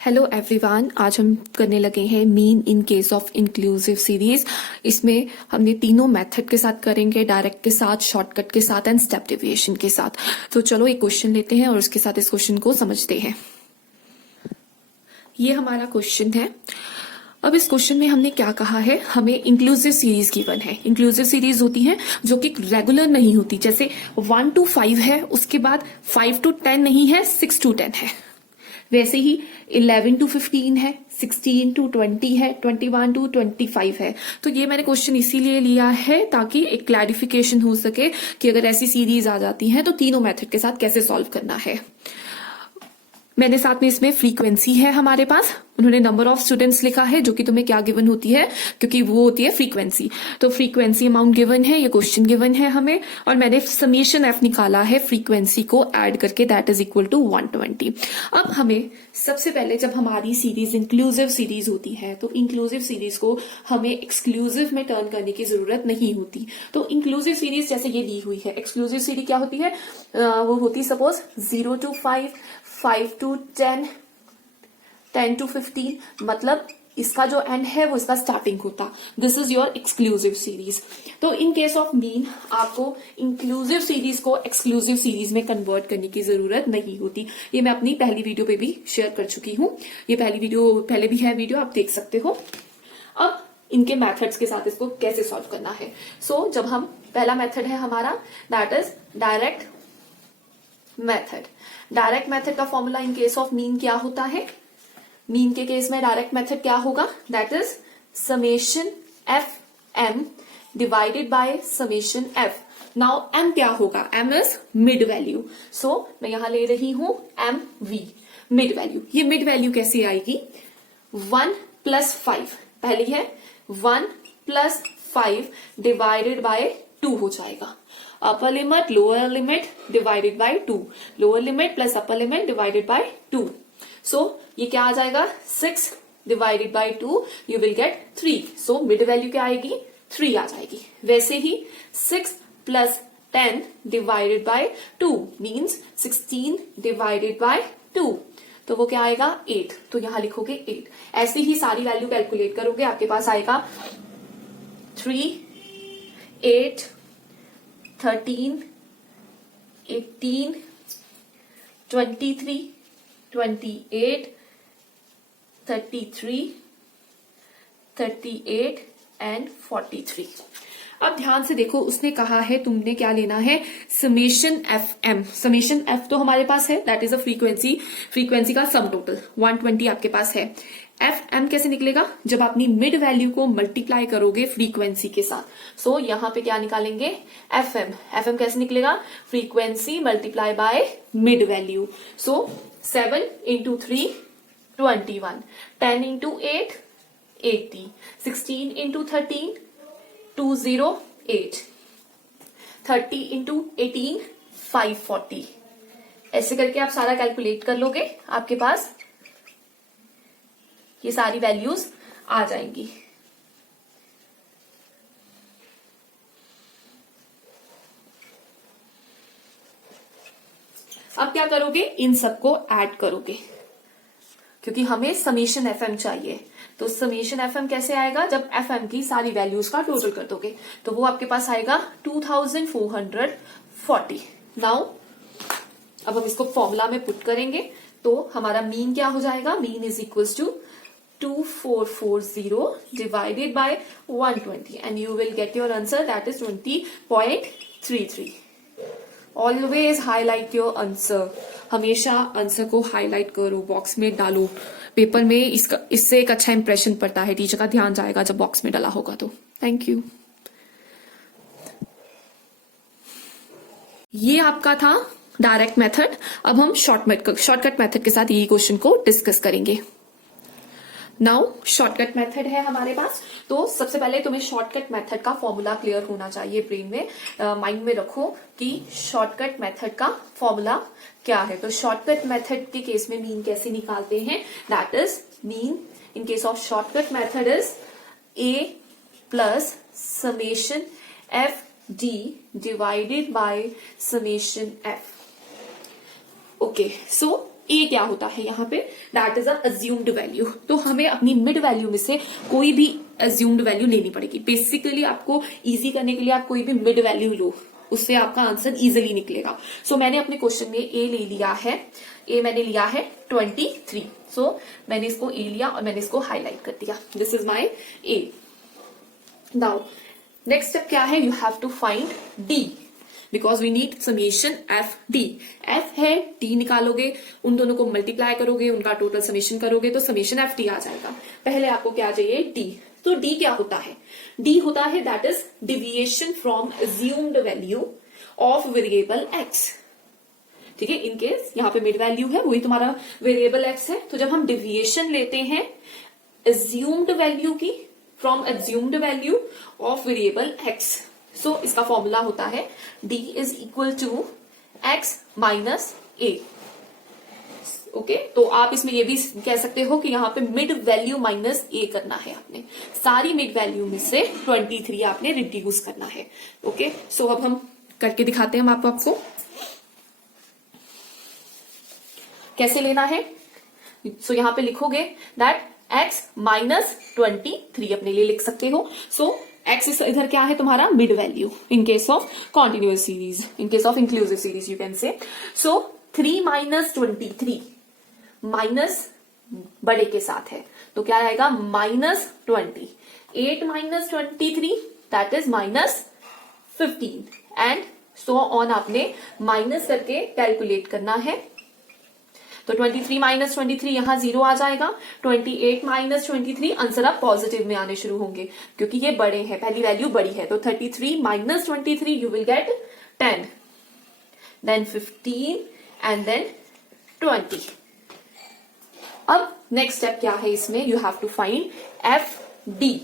Hello everyone, आज हम करने लगे हैं mean in case of inclusive series. इसमें हमने तीनों मेथड के साथ करेंगे, डायरेक्ट के साथ, शॉर्टकट के साथ एंड स्टेप डेविएशन के साथ। तो चलो एक क्वेश्चन लेते हैं और उसके साथ इस क्वेश्चन को समझते हैं। ये हमारा क्वेश्चन है। अब इस क्वेश्चन में हमने क्या कहा है, हमें इंक्लूसिव सीरीज गिवन है। इंक्लूसिव सीरीज होती है जो कि रेगुलर नहीं होती, जैसे 1 to 5 है, उसके बाद 5 to 10 नहीं है, 6 to 10 है। वैसे ही 11 to 15 है, 16 to 20 है, 21 to 25 है। तो ये मैंने क्वेश्चन इसीलिए लिया है ताकि एक क्लैरिफिकेशन हो सके कि अगर ऐसी सीरीज आ जाती है तो तीनों मेथड के साथ कैसे सॉल्व करना है। मैंने साथ में इसमें फ्रीक्वेंसी है हमारे पास, उन्होंने नंबर ऑफ स्टूडेंट्स लिखा है जो कि तुम्हें क्या गिवन होती है, क्योंकि वो होती है फ्रीक्वेंसी। तो फ्रीक्वेंसी अमाउंट गिवन है, ये क्वेश्चन गिवन है हमें, और मैंने समेशन एफ निकाला है फ्रीक्वेंसी को ऐड करके, दैट इज इक्वल टू 120। अब हमें सबसे पहले, जब हमारी सीरीज इंक्लूसिव सीरीज होती है तो इंक्लूसिव सीरीज को हमें एक्सक्लूसिव में टर्न करने की जरूरत नहीं होती। तो इंक्लूसिव सीरीज जैसे ये दी हुई है, एक्सक्लूसिव सीरीज क्या होती है, वो होती सपोज 0 to 5, 5 to 10, 10 to 15, मतलब इसका जो एंड है वो इसका स्टार्टिंग होता। This is your exclusive series. तो इन केस ऑफ मीन आपको इंक्लूसिव सीरीज को एक्सक्लूसिव सीरीज में कन्वर्ट करने की जरूरत नहीं होती। ये मैं अपनी पहली वीडियो पे भी शेयर कर चुकी हूँ, ये पहली वीडियो पहले भी है वीडियो, आप देख सकते हो। अब इनके मेथड्स के साथ इसको कैसे सॉल्व करना है। सो जब हम, पहला मेथड है हमारा that is direct method. Direct method का formula in case of mean क्या होता है, मीन के केस में डायरेक्ट मेथड क्या होगा, that is summation F M divided by summation F. Now M क्या होगा, M is mid value, so मैं यहां ले रही हूं एम वी, मिड वैल्यू। ये मिड वैल्यू कैसे आएगी, 1 + 5, पहली है 1 + 5 डिवाइडेड बाय 2 हो जाएगा। Upper limit lower limit divided by 2, lower limit plus upper limit divided by 2। सो ये क्या आ जाएगा, 6 divided by 2, you will gate 3। So mid value क्या आएगी, 3 आ जाएगी। वैसे ही 6 + 10 divided by 2 means 16 divided by 2, तो वो क्या आएगा 8। तो यहां लिखोगे 8। ऐसे ही सारी वैल्यू कैलकुलेट करोगे, आपके पास आएगा 3, 8, 13, 18, 23, 28, 33, 38 एंड 43। अब ध्यान से देखो, उसने कहा है तुमने क्या लेना है, summation F M. Summation F तो हमारे पास है, that is a frequency, frequency का सम टोटल 120 आपके पास है। एफ एम कैसे निकलेगा, जब अपनी मिड वैल्यू को मल्टीप्लाई करोगे फ्रीक्वेंसी के साथ। सो यहां पे क्या निकालेंगे, एफ एम। एफ एम कैसे निकलेगा, frequency multiply by mid value. सो 7 × 3 21, 10 × 8 80, 16 × 13 208, 30 × 18 540। ऐसे करके आप सारा कैलकुलेट कर लोगे, आपके पास ये सारी वैल्यूज आ जाएंगी। अब क्या करोगे, इन सबको ऐड करोगे, क्योंकि हमें समेशन एफएम चाहिए। तो समेशन एफएम कैसे आएगा, जब एफएम की सारी वैल्यूज का टोटल कर दोगे, तो वो आपके पास आएगा 2440। नाउ अब हम इसको फॉर्मूला में पुट करेंगे, तो हमारा मीन क्या हो जाएगा, mean is equals to 2440 divided by 120 and you will get your answer, that is 20.33। Always highlight your answer, हमेशा आंसर को हाईलाइट करो, बॉक्स में डालो। पेपर में इससे एक अच्छा इंप्रेशन पड़ता है, टीचर का ध्यान जाएगा जब बॉक्स में डाला होगा तो। Thank you. ये आपका था डायरेक्ट मेथड। अब हम शॉर्टकट मेथड के साथ यही क्वेश्चन को डिस्कस करेंगे। नाउ शॉर्टकट मेथड है हमारे पास। तो सबसे पहले तुम्हें शॉर्टकट मेथड का फॉर्मूला क्लियर होना चाहिए, ब्रेन में माइंड में रखो कि शॉर्टकट मेथड का फॉर्मूला क्या है। तो शॉर्टकट मेथड के केस में मीन कैसे निकालते हैं, that is mean in case of shortcut method is a plus summation F D divided by summation F. Okay, so A क्या होता है यहाँ पे, दैट इज अज्यूम्ड वैल्यू। तो हमें अपनी मिड वैल्यू में से कोई भी अज्यूम्ड वैल्यू लेनी पड़ेगी। बेसिकली आपको इजी करने के लिए आप कोई भी मिड वैल्यू लो, उससे आपका आंसर इजिली निकलेगा। सो मैंने अपने क्वेश्चन में ए ले लिया है, ए मैंने लिया है 23। सो मैंने इसको ए लिया और मैंने इसको हाईलाइट कर दिया, this is my A. Now next step क्या है, you have to find D, because we need summation F D. F है, डी निकालोगे, उन दोनों को मल्टीप्लाई करोगे, उनका टोटल समेशन करोगे तो समेशन एफ डी आ जाएगा। पहले आपको क्या चाहिए, डी। तो डी क्या होता है, डी होता है that is deviation from assumed value of variable x. ठीक है, इनकेस यहाँ पे मिड वैल्यू है, वही तुम्हारा वेरिएबल एक्स है। तो जब हम डिविएशन लेते हैं अज्यूम्ड वैल्यू की, from assumed value of variable X, so इसका फॉर्मूला होता है d is equal to x minus A. Okay, तो आप इसमें ये भी कह सकते हो कि यहाँ पे मिड वैल्यू माइनस ए करना है आपने, सारी मिड वैल्यू में से 23 आपने रिड्यूस करना है। ओके, सो अब हम करके दिखाते हैं हम आपको कैसे लेना है। सो यहाँ पे लिखोगे दैट x माइनस 23 अपने लिए लिख सकते हो। सो एक्स इधर क्या है तुम्हारा, mid value in case of continuous series, in case of inclusive series you can say. So 3 minus 23 minus बड़े के साथ है तो क्या आएगा, minus 20। 8 minus 23 that is minus 15 and so on आपने माइनस करके कैलकुलेट करना है। तो 23 माइनस 23 यहां 0 आ जाएगा। 28 माइनस 23 आंसर आप पॉजिटिव में आने शुरू होंगे क्योंकि ये बड़े हैं, पहली वैल्यू बड़ी है। तो 33 minus 23 you will get 10, then 15 and then 20। अब नेक्स्ट स्टेप क्या है इसमें, you have to find F D.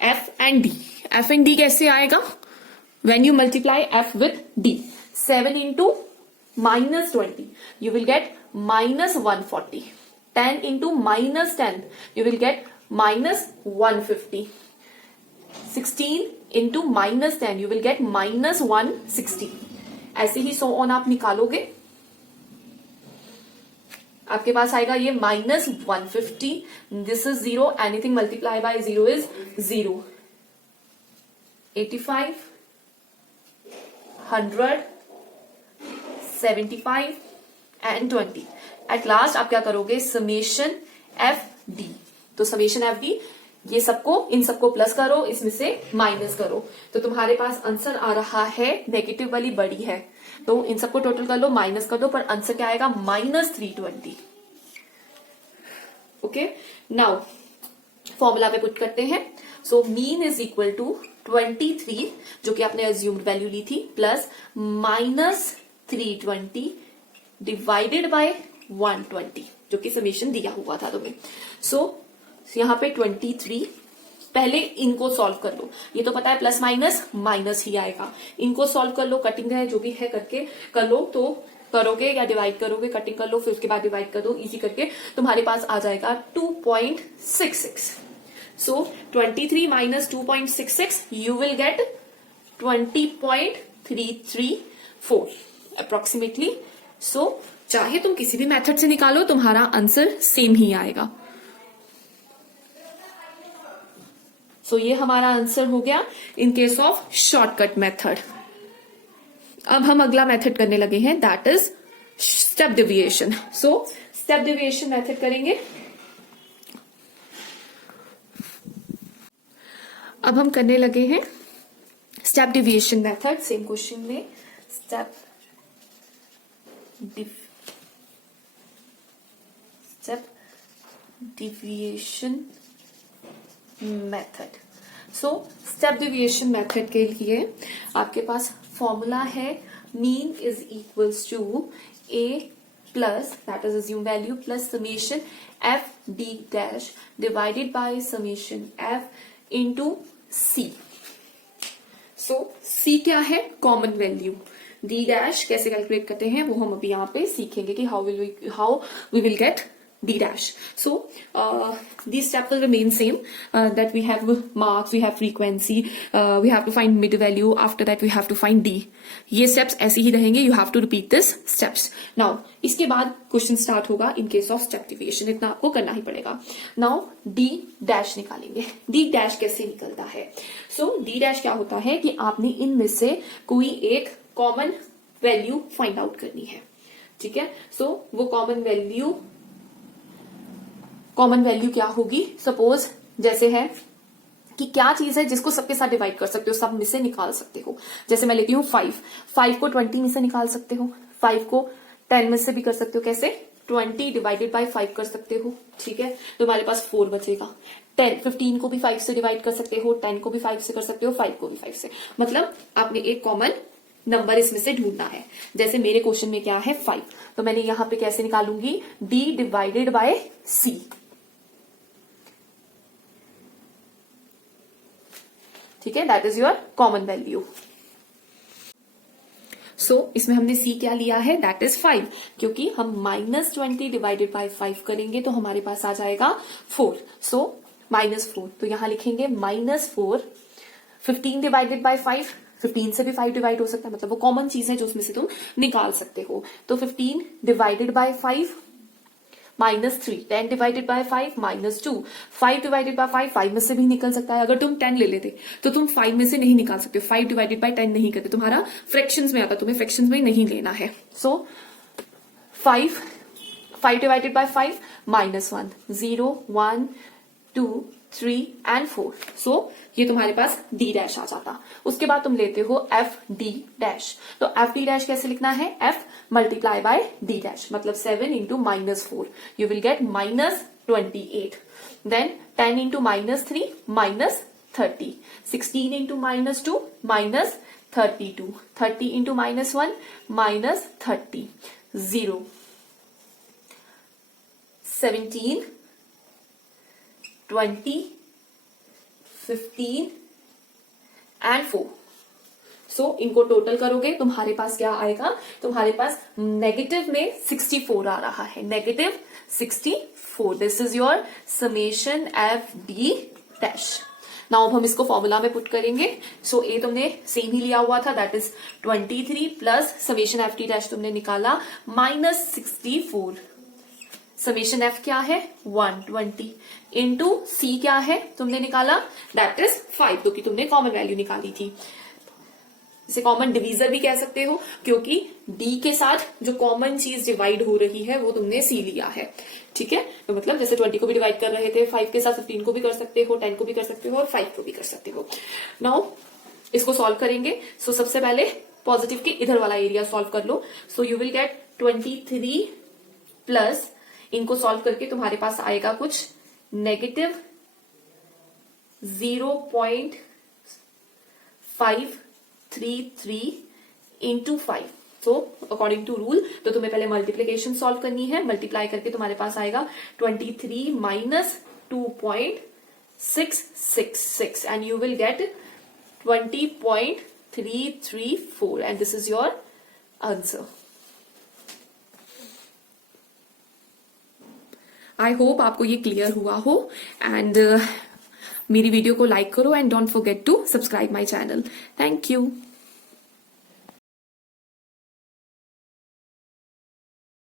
F and D, F and D कैसे आएगा, when you multiply F with D. 7 into minus 20 you will get minus 140. 10 into minus 10 you will get minus 150. 16 into minus 10 you will get minus 160. ऐसे ही so on आप निकालोगे, आपके पास आएगा ये minus 150. this is 0, anything multiply by 0 is 0. 85, 100, 75 and 20। At last आप क्या करोगे, summation F D. तो समेशन एफ डी, ये सबको, इन सबको प्लस करो, इसमें से माइनस करो, तो तुम्हारे पास आंसर आ रहा है, नेगेटिव वाली बड़ी है तो इन सबको टोटल कर लो, माइनस कर दो, पर आंसर क्या आएगा, माइनस 320। ओके, नाउ फॉर्मूला पे पुट करते हैं। So mean is equal to 23 जो कि आपने अज्यूम्ड वैल्यू ली थी, प्लस माइनस 320 डिवाइडेड बाय 120 जो कि समेशन दिया हुआ था तुम्हें। सो यहाँ पे 23, पहले इनको सॉल्व कर लो, ये तो पता है प्लस माइनस माइनस ही आएगा। इनको सॉल्व कर लो, कटिंग है जो भी है करके कर लो, तो करोगे या डिवाइड करोगे, कटिंग कर लो फिर उसके बाद डिवाइड कर दो, इजी करके तुम्हारे पास आ जाएगा 2.66। So 23 minus 2.66 you will get 20.334 approximately. So चाहे तुम किसी भी मेथड से निकालो, तुम्हारा आंसर सेम ही आएगा। सो ये हमारा आंसर हो गया in case of shortcut method. अब हम अगला मेथड करने लगे हैं, that is step deviation. So step deviation method करेंगे। अब हम करने लगे हैं step deviation method, same question में step deviation method. So step deviation method के लिए आपके पास फॉर्मूला है, mean is equals to A plus that is assume value plus summation F D dash divided by summation F into C. So C क्या है, common value. D dash कैसे calculate करते हैं वो हम अभी यहाँ पे सीखेंगे कि how we will get D dash. So these steps will remain same. That we have marks, we have frequency, we have to find mid value. After that we have to find D. ये steps ऐसे ही रहेंगे. You have to repeat this steps. Now इसके बाद question start होगा in case of step deviation. इतना आपको करना ही पड़ेगा. Now D dash निकालेंगे. D dash कैसे निकलता है? So D dash क्या होता है कि आपने इनमें से कोई एक कॉमन वैल्यू फाइंड आउट करनी है. ठीक है. सो वो कॉमन वैल्यू क्या होगी? सपोज जैसे है कि क्या चीज है जिसको सबके साथ डिवाइड कर सकते हो, सब में से निकाल सकते हो. जैसे मैं लेती हूँ 5 को 20 में से निकाल सकते हो, 5 को 10 में से भी कर सकते हो. कैसे? 20 डिवाइडेड बाय 5 कर सकते हो. ठीक है. तो हमारे पास 4 बचेगा. 15 को भी 5 से डिवाइड कर सकते हो, 10 को भी 5 से कर सकते हो, 5 को भी 5 से. मतलब आपने एक कॉमन नंबर इसमें से ढूंढना है. जैसे मेरे क्वेश्चन में क्या है 5, तो मैंने यहां पे कैसे निकालूंगी? D divided by C. ठीक है. That is your common value. So इसमें हमने C क्या लिया है? That is 5. क्योंकि हम -20 डिवाइडेड बाय 5 करेंगे तो हमारे पास आ जाएगा 4. सो -4. तो यहां लिखेंगे -4. 15 डिवाइडेड बाय 5, 15 से भी 5 डिवाइड हो सकता है. मतलब वो कॉमन चीज है जो उसमें से तुम निकाल सकते हो. तो 15 divided by 5 -3, 10 divided by 5 -2, 5 divided by 5 में से भी निकल सकता है. अगर तुम 10 ले लेते तो तुम 5 में से नहीं निकाल सकते. 5 डिवाइडेड बाय 10 नहीं करते, तुम्हारा फ्रैक्शंस में आता, तुम्हें फ्रैक्शंस में नहीं लेना है. सो 5 डिवाइडेड बाय 5 -1, 0, 1, 2, 3 and 4. सो ये तुम्हारे पास D डैश आ जाता. उसके बाद तुम लेते हो FD डैश. तो FD डैश कैसे लिखना है? F multiply by D dash. मतलब 7 into -4. You will get -28. Then 10 into -3 -30. 16 into -2 -32. 30 into -1 -30. 0. 17, 20, 15 and 4. सो इनको टोटल करोगे तुम्हारे पास क्या आएगा? तुम्हारे पास नेगेटिव में 64 आ रहा है. Negative 64. This is your summation FD dash. Now हम इसको फॉर्मूला में पुट करेंगे. सो ए तुमने सेम ही लिया हुआ था, that is 23 plus summation FD dash तुमने निकाला -64. समेशन F क्या है? 120 इंटू C क्या है? तुमने निकाला दैट इज 5, क्योंकि तुमने कॉमन वैल्यू निकाली थी. इसे कॉमन डिवीजर भी कह सकते हो, क्योंकि D के साथ जो कॉमन चीज डिवाइड हो रही है वो तुमने C लिया है. ठीक है. तो मतलब जैसे 20 को भी डिवाइड कर रहे थे 5 के साथ, 15 को भी कर सकते हो, 10 को भी कर सकते हो और 5 को भी कर सकते हो. नाउ इसको सॉल्व करेंगे. सो सबसे पहले पॉजिटिव के इधर वाला एरिया सॉल्व कर लो. So you will get 23 plus, इनको सॉल्व करके तुम्हारे पास आएगा कुछ negative 0.533 into 5. So according to rule तो तुम्हें पहले मल्टीप्लीकेशन सॉल्व करनी है. मल्टीप्लाई करके तुम्हारे पास आएगा 23 minus 2.666 and you will get 20.334 and this is your answer. I hope आपको ये क्लियर हुआ हो. एंड मेरी वीडियो को लाइक करो and don't forget to subscribe my channel. Thank you.